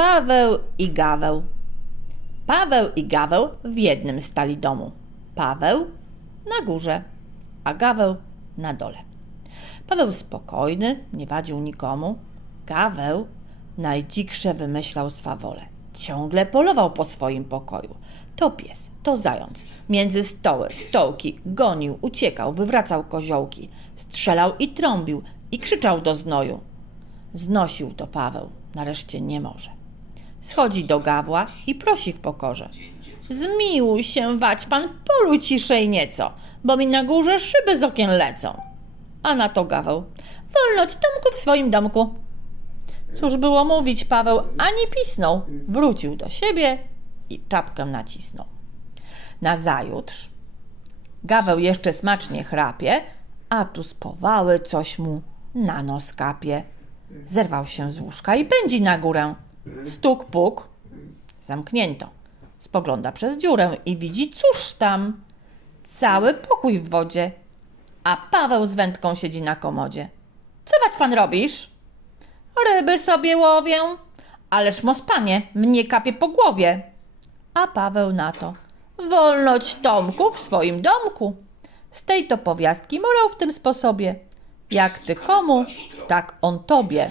Paweł i Gaweł. Paweł i Gaweł w jednym stali domu. Paweł na górze, a Gaweł na dole. Paweł spokojny, nie wadził nikomu. Gaweł najdziksze wymyślał swawole. Ciągle polował po swoim pokoju. To pies, to zając. Między stoły, stołki gonił, uciekał, wywracał koziołki. Strzelał i trąbił i krzyczał do znoju. Znosił to Paweł, nareszcie nie może. Schodzi do gawła i prosi w pokorze. Zmiłuj się, wać pan, poluj ciszej nieco, bo mi na górze szyby z okien lecą. A na to Gaweł. Wolność Tomku w swoim domku. Cóż było mówić, Paweł ani pisnął. Wrócił do siebie i czapkę nacisnął. Nazajutrz Gaweł jeszcze smacznie chrapie, a tu z powały coś mu na nos kapie. Zerwał się z łóżka i pędzi na górę. Stuk, puk. Zamknięto. Spogląda przez dziurę i widzi, cóż tam. Cały pokój w wodzie. A Paweł z wędką siedzi na komodzie. Co wać pan robisz? Ryby sobie łowię. Ależ mospanie, mnie kapie po głowie. A Paweł na to. Wolność Tomku w swoim domku. Z tej to powiastki morał w tym sposobie. Jak ty komu, tak on tobie.